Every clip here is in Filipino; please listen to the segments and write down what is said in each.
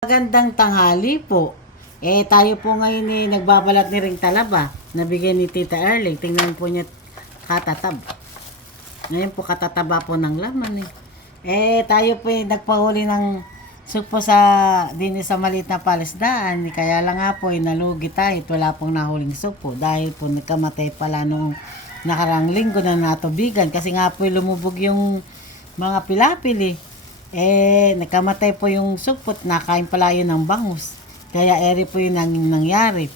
Magandang tanghali po. Tayo po ngayon nagbabalat ni Ring Talaba. Nabigyan ni Tita Erling. Tingnan po niya katatab. Ngayon po katataba po ng laman tayo po nagpahuli ng sugpo din sa maliit na palisdaan. Kaya lang nga po nalugi tayo at wala pong nahuling sugpo. Dahil po nagkamatay pala nung nakarang linggo na natubigan. Kasi nga po lumubog yung mga pilapili. Nagkamatay po yung sugpot, nakain pala yun ng bangus. Kaya eri po yun ang nangyari.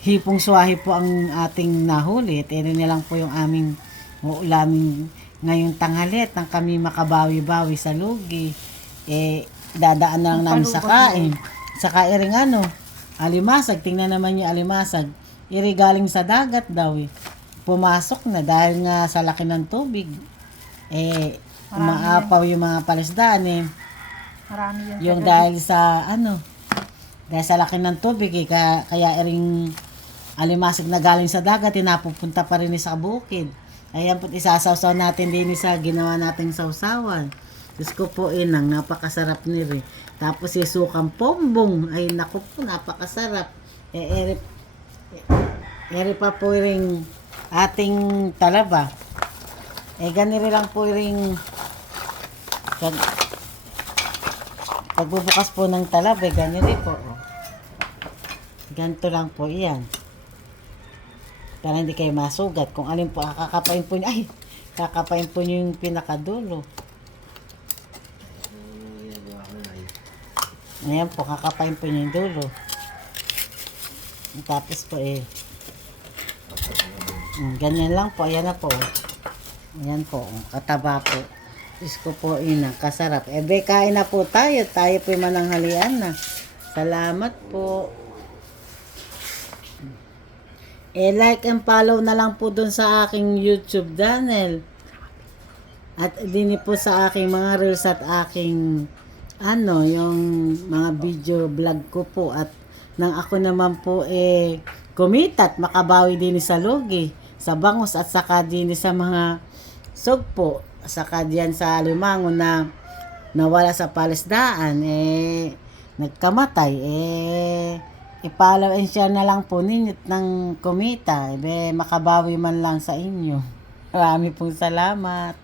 Hipong swahi po ang ating nahuli. At eri nilang po yung aming uulamin ngayong tanghali at nang kami makabawi-bawi sa lugi. Dadaan na lang namin sa kain. Saka eri alimasag. Tingnan naman yung alimasag. Eri galing sa dagat daw Pumasok na dahil nga sa laki ng tubig. Umaapaw yung mga palisdaan Marami yung dahil sa dahil sa laki ng tubig kaya ering alimasag na galing sa dagat napupunta pa rin sa bukid. Ayan po isasawsaw natin din sa ginawa nating sawsawan. Diyos ko po inang napakasarap ni rin. Tapos sukang pombong ay naku po napakasarap. Eri pa po ring ating talaba. Ganito lang po ring pagbubukas po ng talab ganito po ganito lang po iyan para hindi kayo masugat kung alin po kakapain po nyo kakapain po nyo yung pinakadulo. Ayan po kakapain po nyo yung dulo tapos po ganyan lang po. Ayan na po. Ayan po kataba po. Diyos ko po kasarap. Kain na po tayo. Tayo po mananghalian na. Salamat po. Like and follow na lang po dun sa aking YouTube channel. At din po sa aking mga reels at aking yung mga video vlog ko po. At nang ako naman po kumita at makabawi din sa lugi, sa bangus at saka din sa mga sugpo. Saka diyan sa limango na nawala sa palisdaan nagkamatay follow and share na lang po ninyo ng kumita makabawi man lang sa inyo. Marami pong salamat.